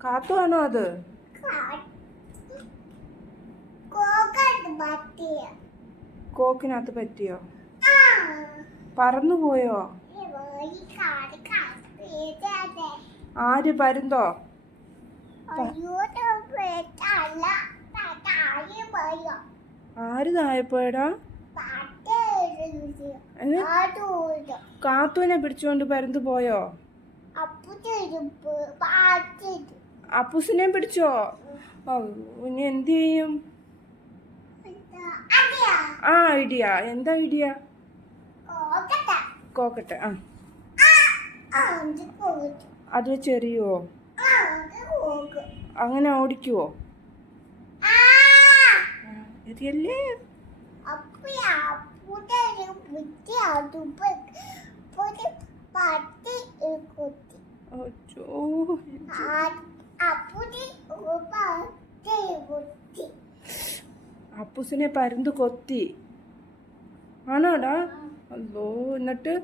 കാത്തു ആണോ അത്? കോക്കിനകത്ത് പറ്റിയോ? പറന്നുപോയോ? ആര് പരുന്തോ? ആര് താഴെപ്പോയടാ? കാത്തുവിനെ പിടിച്ചുകൊണ്ട് പരുന്ത് പോയോ അപ്പൂസിനെ പിടിച്ചോ? ഇനി എന്ത് ചെയ്യും? ആ ഐഡിയ എന്താ ഐഡിയ കോക്കട്ട. ആ. അത് ചെറിയോ? അങ്ങനെ ഓടിക്കുവോ? എറിയല്ലേ അപ്പു അപ്പൂസിനെ പരുന്ത് കൊത്തി. ആണോടാ? അല്ലോ എന്നിട്ട്?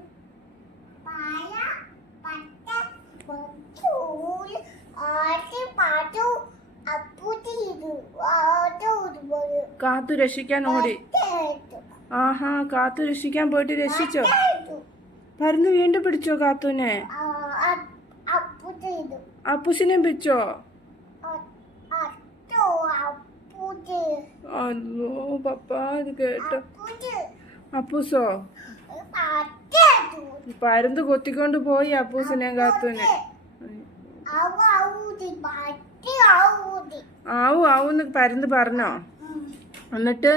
കാത്തു രക്ഷിക്കാൻ ഓടി. ആഹാ കാത്തു രക്ഷിക്കാൻ പോയിട്ട് രക്ഷിച്ചോ? പരുന്ന് വീണ്ടും പിടിച്ചോ കാത്തുനെ അപ്പൂസിനെ പിടിച്ചോ? അല്ലോ പപ്പ ഇത് കേട്ടോ. അപ്പൂസോ? പരന്ത് കൊത്തിക്കൊണ്ട് പോയി അപ്പൂസിനെ കാത്തുനെ ആവു ആവൂന്ന് പരുന്ത് പറഞ്ഞോ? എന്നിട്ട്?